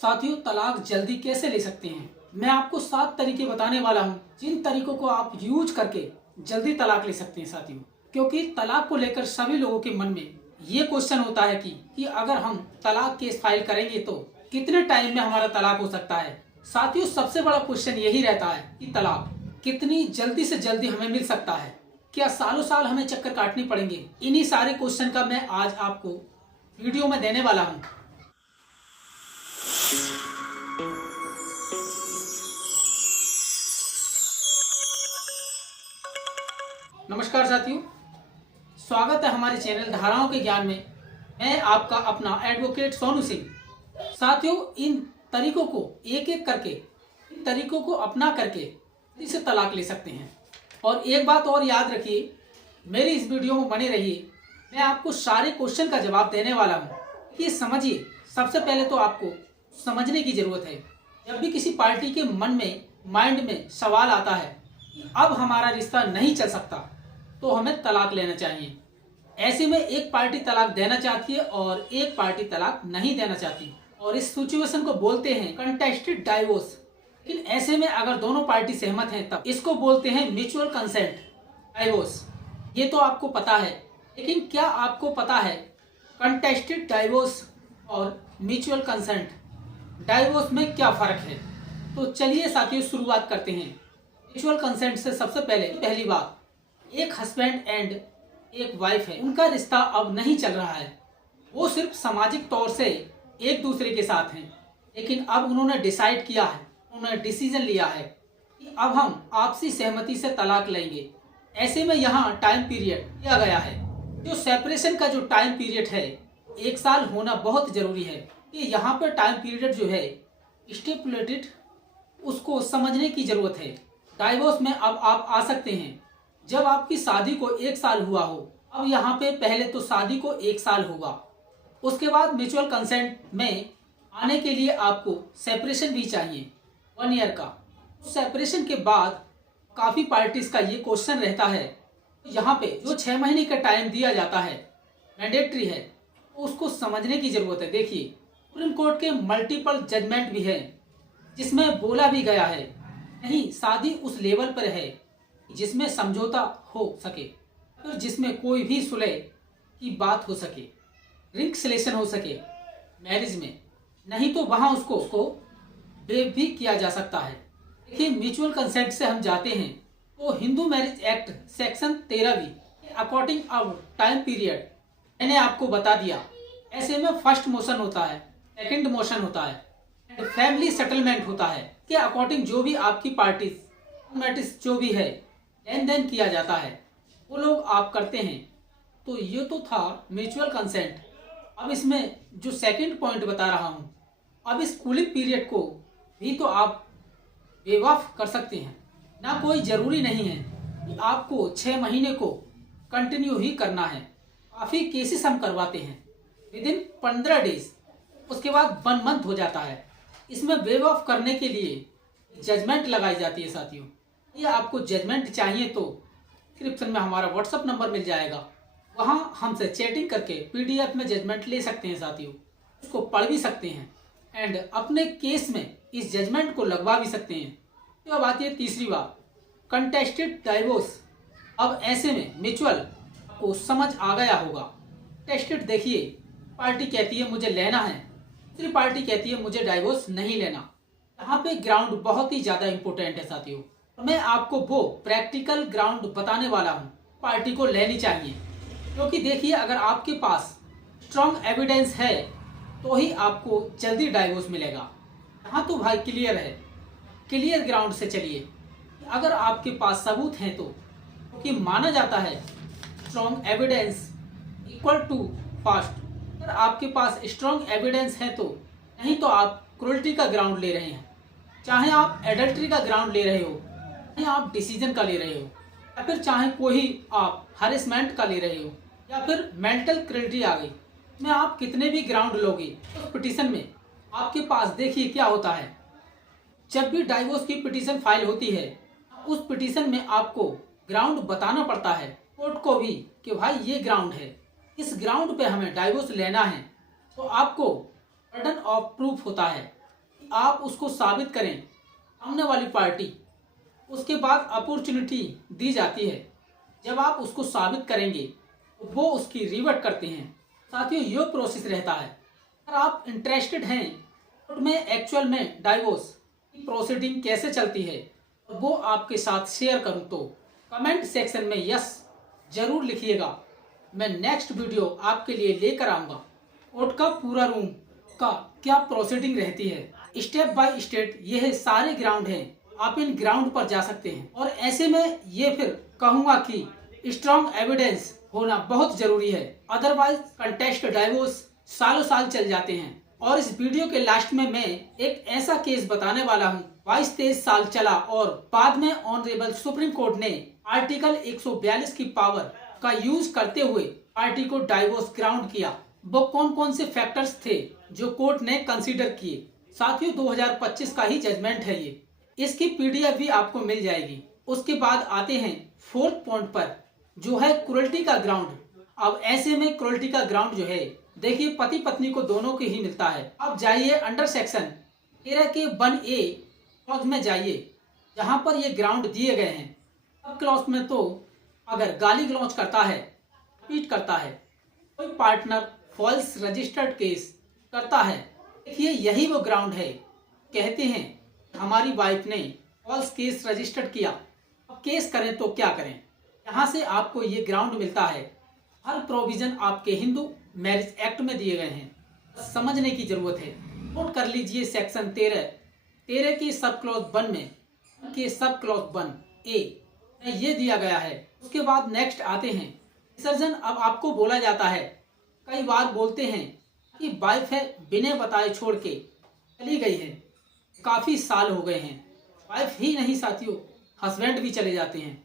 साथियों, तलाक जल्दी कैसे ले सकते हैं? मैं आपको 7 तरीके बताने वाला हूं, जिन तरीकों को आप यूज करके जल्दी तलाक ले सकते हैं साथियों। क्योंकि तलाक को लेकर सभी लोगों के मन में ये क्वेश्चन होता है कि अगर हम तलाक केस फाइल करेंगे तो कितने टाइम में हमारा तलाक हो सकता है। साथियों, सबसे बड़ा क्वेश्चन यही रहता है कि तलाक कितनी जल्दी से जल्दी हमें मिल सकता है। क्या सालों साल हमें चक्कर काटनी पड़ेंगे? इन्हीं सारे क्वेश्चन का मैं आज आपको वीडियो में देने वाला हूँ। नमस्कार साथियों, स्वागत है हमारे चैनल धाराओं के ज्ञान में। मैं आपका अपना एडवोकेट सोनू सिंह। साथियों, इन तरीकों को एक एक करके, इन तरीकों को अपना करके इसे तलाक ले सकते हैं। और एक बात और याद रखिए, मेरी इस वीडियो में बने रहिए। मैं आपको सारे क्वेश्चन का जवाब देने वाला हूँ कि समझिए। सबसे पहले तो आपको समझने की जरूरत है। जब भी किसी पार्टी के मन में, माइंड में सवाल आता है कि अब हमारा रिश्ता नहीं चल सकता, तो हमें तलाक लेना चाहिए। ऐसे में एक पार्टी तलाक देना चाहती है और एक पार्टी तलाक नहीं देना चाहती, और इस सिचुएशन को बोलते हैं कंटेस्टेड डाइवोर्स। लेकिन ऐसे में अगर दोनों पार्टी सहमत हैं तब इसको बोलते हैं म्यूचुअल कंसेंट डाइवोर्स। ये तो आपको पता है, लेकिन क्या आपको पता है कंटेस्टेड डाइवोर्स और म्यूचुअल कंसेंट डाइवोर्स में क्या फर्क है? तो चलिए साथियों, शुरुआत करते हैं म्यूचुअल कंसेंट से। सबसे पहली बात, एक हस्बैंड एंड एक वाइफ है, उनका रिश्ता अब नहीं चल रहा है। वो सिर्फ सामाजिक तौर से एक दूसरे के साथ हैं, लेकिन अब उन्होंने डिसाइड किया है, उन्होंने डिसीजन लिया है कि अब हम आपसी सहमति से तलाक लेंगे। ऐसे में यहाँ टाइम पीरियड दिया गया है। जो सेपरेशन का जो टाइम पीरियड है, 1 साल होना बहुत जरूरी है। कि यहाँ पर टाइम पीरियड जो है स्टिपुलेटेड, उसको समझने की जरूरत है। डाइवोर्स में अब आप आ सकते हैं जब आपकी शादी को 1 साल हुआ हो। अब यहाँ पे पहले तो शादी को 1 साल होगा, उसके बाद म्यूचुअल कंसेंट में आने के लिए आपको सेपरेशन भी चाहिए 1 ईयर का। सेपरेशन के बाद काफ़ी पार्टीज का ये क्वेश्चन रहता है, यहाँ पे जो 6 महीने का टाइम दिया जाता है मैंडेटरी है, उसको समझने की जरूरत है। देखिए, सुप्रीम कोर्ट के मल्टीपल जजमेंट भी है जिसमें बोला भी गया है नहीं, शादी उस लेवल पर है जिसमें समझौता हो सके, फिर जिसमें कोई भी सुलह की बात हो सके, रिकन्सिलिएशन हो सके मैरिज में, नहीं तो वहां उसको वेव भी किया जा सकता है। देखिए, म्यूचुअल कंसेंट से हम जाते हैं तो Hindu marriage act section 13 according अब टाइम पीरियड मैंने आपको बता दिया। ऐसे में फर्स्ट मोशन होता है, सेकंड मोशन होता है एंड फैमिली सेटलमेंट होता है के अकॉर्डिंग जो भी आपकी पार्टीज जो भी है लेन देन किया जाता है, वो लोग आप करते हैं। तो ये तो था म्यूचुअल कंसेंट। अब इसमें जो सेकंड पॉइंट बता रहा हूँ, अब इस कूलिंग पीरियड को भी तो आप वेव ऑफ कर सकते हैं ना। कोई ज़रूरी नहीं है कि आपको 6 महीने को कंटिन्यू ही करना है। काफ़ी केसेस हम करवाते हैं विदिन 15 डेज, उसके बाद 1 मंथ हो जाता है। इसमें वेव ऑफ करने के लिए जजमेंट लगाई जाती है साथियों। ये आपको जजमेंट चाहिए तो डिस्क्रिप्शन में हमारा व्हाट्सअप नंबर मिल जाएगा, वहाँ हमसे चैटिंग करके PDF में जजमेंट ले सकते हैं साथियों। उसको पढ़ भी सकते हैं एंड अपने केस में इस जजमेंट को लगवा भी सकते हैं। तो अब आती है तीसरी बात, कंटेस्टेड डाइवोर्स। अब ऐसे में म्यूचुअल को समझ आ गया होगा। टेस्टेड देखिए, पार्टी कहती है मुझे लेना है, दूसरी पार्टी कहती है मुझे डाइवोर्स नहीं लेना। यहाँ पे ग्राउंड बहुत ही ज़्यादा इंपॉर्टेंट है साथियों। मैं आपको वो प्रैक्टिकल ग्राउंड बताने वाला हूँ पार्टी को लेनी चाहिए। क्योंकि देखिए, अगर आपके पास स्ट्रॉन्ग एविडेंस है तो ही आपको जल्दी डाइवोर्स मिलेगा। यहाँ तो भाई क्लियर है, क्लियर ग्राउंड से चलिए। अगर आपके पास सबूत हैं तो, क्योंकि माना जाता है strong evidence equal to fast. अगर आपके पास स्ट्रॉन्ग एविडेंस है तो, नहीं तो आप क्रूरल्टी का ग्राउंड ले रहे हैं, चाहे आप एडल्ट्री का ग्राउंड ले रहे हो, चाहे आप डिसीजन का ले रहे हो, या फिर चाहे कोई आप हरेसमेंट का ले रहे हो, या फिर मेंटल क्रूरल्टी आ गई। में आप कितने भी ग्राउंड लोगे उस पिटीशन में आपके पास देखिए क्या होता है। जब भी डाइवोर्स की पिटीशन फाइल होती है, उस पिटीशन में आपको ग्राउंड बताना पड़ता है कोर्ट को भी कि भाई ये ग्राउंड है, इस ग्राउंड पे हमें डाइवोर्स लेना है। तो आपको बर्डन ऑफ प्रूफ होता है आप उसको साबित करें सामने वाली पार्टी, उसके बाद अपॉर्चुनिटी दी जाती है। जब आप उसको साबित करेंगे तो वो उसकी रिवर्ट करते हैं। साथियों, ये प्रोसेस रहता है। अगर आप इंटरेस्टेड हैं कोर्ट में एक्चुअल में डाइवोर्स की प्रोसीडिंग कैसे चलती है और वो आपके साथ शेयर करूं तो कमेंट सेक्शन में यस जरूर लिखिएगा। मैं नेक्स्ट वीडियो आपके लिए लेकर आऊँगा। कोर्ट का पूरा रूम का क्या प्रोसीडिंग रहती है, स्टेप बाय स्टेप ये सारे ग्राउंड हैं। आप इन ग्राउंड पर जा सकते हैं और ऐसे में ये फिर कहूँगा कि स्ट्रॉन्ग एविडेंस होना बहुत जरूरी है, अदरवाइज कंटेस्ट डाइवोर्स सालों साल चल जाते हैं। और इस वीडियो के लास्ट में मैं एक ऐसा केस बताने वाला हूँ 22-23 साल चला और बाद में ऑनरेबल सुप्रीम कोर्ट ने आर्टिकल 142 की पावर का यूज करते हुए पार्टी को डाइवोर्स ग्राउंड किया। वो कौन कौन से फैक्टर्स थे जो कोर्ट ने कंसीडर किए। साथियों, 2025 का ही जजमेंट है ये, इसकी पीडीएफ भी आपको मिल जाएगी। उसके बाद आते हैं फोर्थ पॉइंट पर, जो है क्रुएल्टी का ग्राउंड। अब ऐसे में क्रुएल्टी का ग्राउंड जो है, देखिए पति पत्नी को दोनों के ही मिलता है। अब जाइए अंडर सेक्शन 13 के 1A क्लॉज में जाइए, जहां पर ये ग्राउंड दिए गए हैं। अब क्लॉज में तो अगर गाली गलौज करता है, पीट करता है, कोई पार्टनर फॉल्स रजिस्टर्ड केस करता है, देखिए यही वो ग्राउंड है। कहते हैं हमारी वाइफ ने फॉल्स केस रजिस्टर्ड किया, अब केस करें तो क्या करें। यहाँ से आपको ये ग्राउंड मिलता है। हर प्रोविजन आपके हिंदू मैरिज एक्ट में दिए गए हैं, समझने की जरूरत है। नोट कर लीजिए सेक्शन 13 की सब क्लॉज 1 में के सब क्लॉज 1A ये दिया गया है। उसके बाद नेक्स्ट आते हैं विसर्जन। अब आपको बोला जाता है, कई बार बोलते हैं कि वाइफ है बिना बताए छोड़ के चली गई है, काफी साल हो गए हैं। वाइफ ही नहीं साथियों, हस्बैंड भी चले जाते हैं।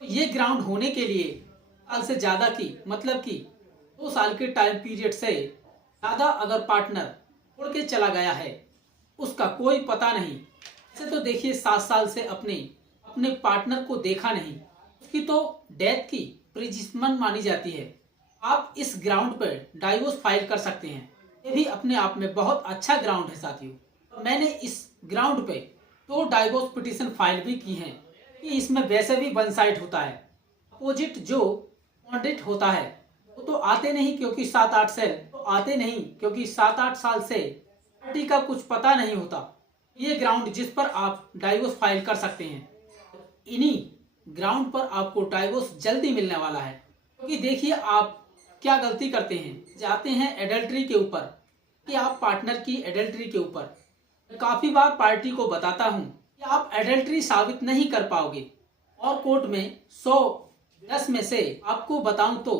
तो ये ग्राउंड होने के लिए साल से ज्यादा की मतलब कि 2 साल के टाइम पीरियड से ज्यादा अगर पार्टनर छोड़ के चला गया है, उसका कोई पता नहीं। ऐसे तो देखिए 7 साल से अपने पार्टनर को देखा नहीं, उसकी तो डेथ की प्रिजमेंट मानी जाती है। आप इस ग्राउंड पर डाइवोर्स फाइल कर सकते हैं। ये भी अपने आप में बहुत अच्छा ग्राउंड है साथियों। मैंने इस ग्राउंड पे 2 डाइवोर्स पिटीशन फाइल भी की हैं कि इसमें वैसे भी वन साइड होता है। अपोजिट जो कैंडिडेट होता है वो तो आते नहीं, क्योंकि 7-8 साल तो आते नहीं, क्योंकि 7-8 साल से पार्टी का कुछ पता नहीं होता। ये ग्राउंड जिस पर आप डाइवोर्स फाइल कर सकते हैं, इन्हीं ग्राउंड पर आपको डाइवोर्स जल्दी मिलने वाला है। क्योंकि देखिए आप क्या गलती करते हैं, जाते हैं एडल्ट्री के ऊपर कि आप पार्टनर की एडल्ट्री के ऊपर। काफी बार पार्टी को बताता हूं कि आप एडल्ट्री साबित नहीं कर पाओगे और कोर्ट में 110 में से आपको बताऊं तो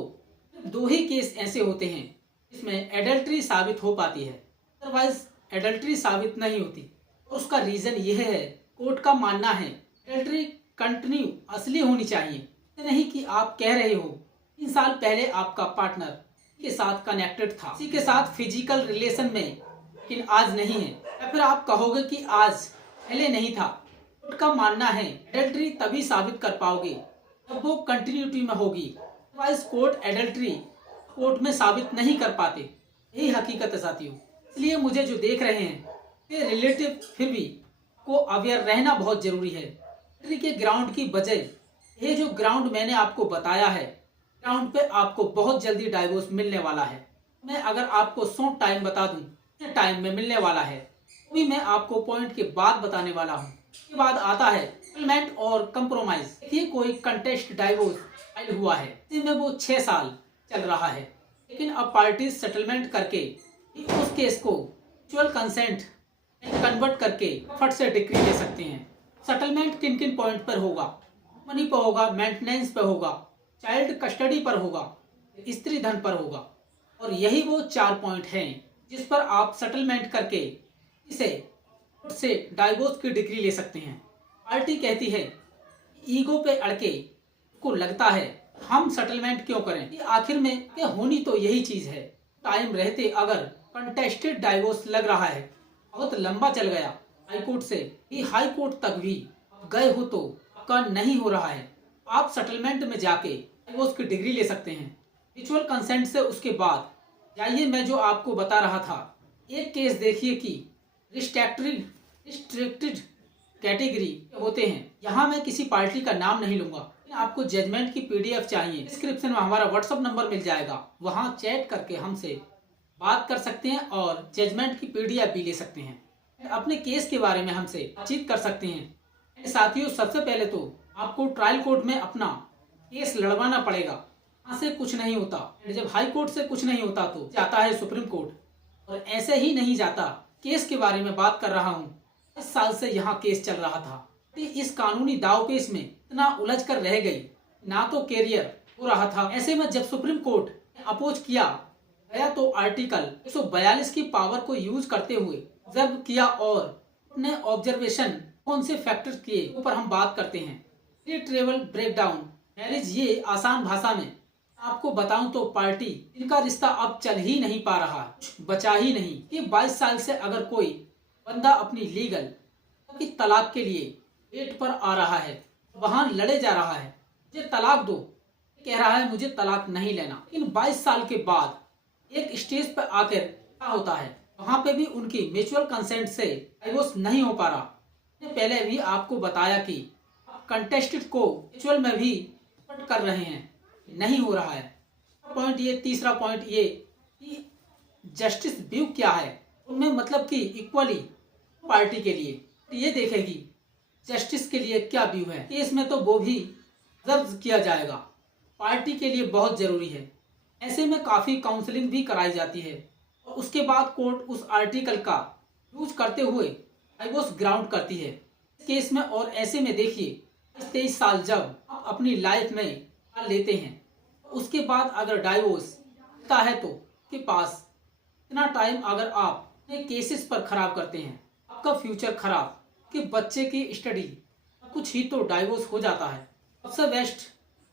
2 ही केस ऐसे होते हैं जिसमें एडल्ट्री साबित हो पाती है, अदरवाइज एडल्ट्री साबित नहीं होती। उसका रीजन यह है, कोर्ट का मानना है एडल्ट्री कंटिन्यू असली होनी चाहिए, नहीं कि आप कह रहे हो 3 साल पहले आपका पार्टनर के साथ कनेक्टेड था, किसी के साथ फिजिकल रिलेशन में, लेकिन आज नहीं है, या फिर आप कहोगे कि आज पहले नहीं था। कोर्ट का मानना है एडल्ट्री तभी साबित कर पाओगे जब वो कंटिन्यूटी में होगी, अदरवाइज कोर्ट एडल्ट्री कोर्ट में साबित नहीं कर पाते। यही हकीकत है साथियों। इसलिए मुझे जो देख रहे हैं ये रिलेटिव फिर भी को अवेयर रहना बहुत जरूरी है। एडल्ट्री के ग्राउंड की बजाय ये जो ग्राउंड मैंने आपको बताया है, ग्राउंड पे आपको बहुत जल्दी डाइवोर्स मिलने वाला है। मैं अगर आपको शॉर्ट टाइम बता दूं, कितने टाइम में मिलने वाला है, तो भी मैं आपको पॉइंट के बाद बताने वाला हूं। उसके बाद आता है सेटलमेंट और कंप्रोमाइज। देखिए कोई कंटेस्ट डाइवोर्स फाइल हुआ है, जिसमें वो 6 साल चल रहा है, लेकिन अब पार्टी सेटलमेंट करके उस केस को म्यूचुअल कंसेंट कन्वर्ट करके फट से डिक्री ले सकते हैं। सेटलमेंट किन किन पॉइंट पर होगा, मनी पर होगा, मेंटेनेंस पर होगा, चाइल्ड कस्टडी पर होगा, स्त्री धन पर होगा। और यही वो 4 पॉइंट हैं जिस पर आप सेटलमेंट करके इसे डाइवोर्स की डिग्री ले सकते हैं। पार्टी कहती है ईगो पे अड़के को लगता है हम सेटलमेंट क्यों करें, ये आखिर में क्या होनी तो यही चीज है। टाइम रहते अगर कंटेस्टेड डाइवोर्स लग रहा है, बहुत लंबा चल गया हाई कोर्ट से ही हाई कोर्ट तक भी गए हो तो का नहीं हो रहा है, आप सेटलमेंट में जाके डाइवोर्स की डिग्री ले सकते हैं म्यूचुअल कंसेंट से। उसके बाद जाइए, मैं जो आपको बता रहा था, एक केस देखिए कि रिस्ट्रिक्टेड कैटेगरी होते हैं। यहाँ मैं किसी पार्टी का नाम नहीं लूंगा। आपको जजमेंट की PDF चाहिए, डिस्क्रिप्शन में हमारा WhatsApp नंबर मिल जाएगा, वहाँ चैट करके हमसे बात कर सकते हैं और जजमेंट की PDF भी ले सकते हैं। अपने केस के बारे में हमसे बातचीत कर सकते हैं। साथियों, सबसे पहले तो आपको ट्रायल कोर्ट में अपना केस लड़वाना पड़ेगा। वहाँ से कुछ नहीं होता, जब हाई कोर्ट से कुछ नहीं होता तो जाता है सुप्रीम कोर्ट, और ऐसे ही नहीं जाता। केस के बारे में बात कर रहा हूँ, 10 साल से यहाँ केस चल रहा था। इस कानूनी दावपेच में इतना उलझ कर रह गई, ना तो कैरियर हो रहा था। ऐसे में जब सुप्रीम कोर्ट ने अपोज किया गया तो आर्टिकल 142 की पावर को यूज करते हुए ऑब्जर्व किया और अपने ऑब्जर्वेशन कौन से फैक्टर्स के ऊपर हम बात करते हैं। ये ट्रेवल ब्रेकडाउन मैरिज, ये आसान भाषा में आपको बताऊं तो पार्टी इनका रिश्ता अब चल ही नहीं पा रहा, बचा ही नहीं। कि 22 साल से अगर कोई बंदा अपनी लीगल की तलाक के लिए वेट पर आ रहा है, वहां लड़े जा रहा है, मुझे तलाक दो, कह रहा है मुझे तलाक नहीं लेना, लेकिन 22 साल के बाद एक स्टेज पर आकर क्या होता है, वहां पे भी उनकी म्यूचुअल कंसेंट से डाइवोर्स नहीं हो पा रहा। पहले भी आपको बताया कि कंटेस्टेड को म्यूचुअल में भी कर रहे हैं, नहीं हो रहा है। पॉइंट ये, तीसरा पॉइंट ये कि जस्टिस व्यू क्या है उनमें, मतलब कि इक्वली पार्टी के लिए ये देखेगी जस्टिस के लिए क्या व्यू है। केस में तो वो भी ऑब्जर्व किया जाएगा, पार्टी के लिए बहुत जरूरी है। ऐसे में काफी काउंसलिंग भी कराई जाती है और उसके बाद कोर्ट उस आर्टिकल का यूज करते हुए डाइवोर्स ग्राउंड करती है इस केस में। और ऐसे में देखिए 23 साल जब आप अपनी लाइफ में लेते हैं, उसके बाद अगर डाइवोर्स होता है तो के पास इतना टाइम अगर आप अपने केसेस पर खराब करते हैं, आपका फ्यूचर खराब, कि बच्चे की स्टडी कुछ ही तो डाइवोर्स हो जाता है। सबसे बेस्ट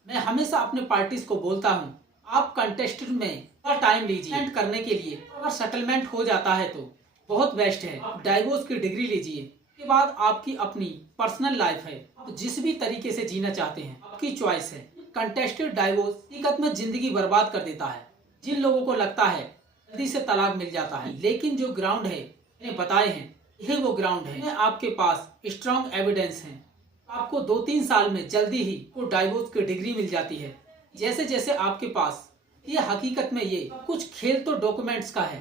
मैं हमेशा अपने पार्टीज को बोलता हूँ, आप कंटेस्टेड में टाइम लीजिए करने के लिए। अगर सेटलमेंट हो जाता है तो बहुत बेस्ट है, आप डाइवोर्स की डिग्री लीजिए। के बाद आपकी अपनी पर्सनल लाइफ है, आप जिस भी तरीके से जीना चाहते हैं आपकी चॉइस है। कंटेस्टेड डाइवोर्स हकीकत में जिंदगी बर्बाद कर देता है। जिन लोगों को लगता है जल्दी से तलाक मिल जाता है, लेकिन जो ग्राउंड है मैंने बताए हैं, यही वो ग्राउंड है। आपके पास स्ट्रॉन्ग एविडेंस है, आपको 2-3 साल में जल्दी ही को डाइवोर्स की डिग्री मिल जाती है। जैसे जैसे आपके पास ये हकीकत में ये कुछ खेल तो डॉक्यूमेंट्स का है,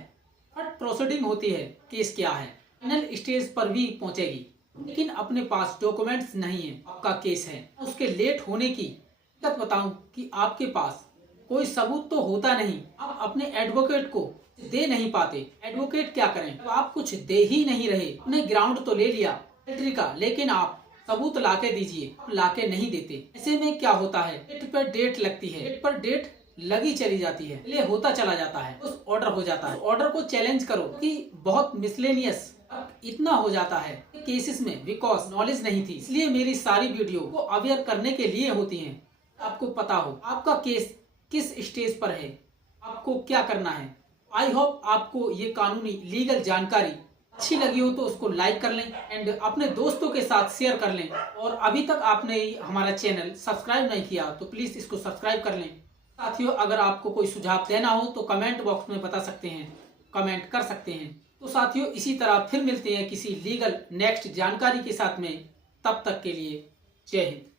बट प्रोसीडिंग होती है, केस क्या है, फाइनल स्टेज पर भी पहुंचेगी, लेकिन अपने पास डॉक्यूमेंट्स नहीं है, आपका केस है। उसके लेट होने की हकीकत बताऊं कि आपके पास कोई सबूत तो होता नहीं, आप अपने एडवोकेट को दे नहीं पाते। एडवोकेट क्या करें, तो आप कुछ दे ही नहीं रहे। उन्हें ग्राउंड तो ले लिया का, लेकिन आप सबूत लाके दीजिए, आप लाके नहीं देते। ऐसे में क्या होता है, डेट पर डेट लगती है, डेट पर डेट लगी चली जाती है, ये होता चला जाता है, उस ऑर्डर हो जाता है। ऑर्डर को चैलेंज करो कि बहुत मिसलेनियस इतना हो जाता है केसेस में, बिकॉज नॉलेज नहीं थी। इसलिए मेरी सारी वीडियो को अवेयर करने के लिए होती है, आपको पता हो आपका केस किस स्टेज पर है, आपको क्या करना है। आई होप आपको ये कानूनी लीगल जानकारी अच्छी लगी हो तो उसको लाइक कर लें एंड अपने दोस्तों के साथ शेयर कर लें। और अभी तक आपने हमारा चैनल सब्सक्राइब नहीं किया तो प्लीज इसको सब्सक्राइब कर लें। साथियों, अगर आपको कोई सुझाव देना हो तो कमेंट बॉक्स में बता सकते हैं, कमेंट कर सकते हैं। तो साथियों, इसी तरह फिर मिलते हैं किसी लीगल नेक्स्ट जानकारी के साथ में। तब तक के लिए जय हिंद।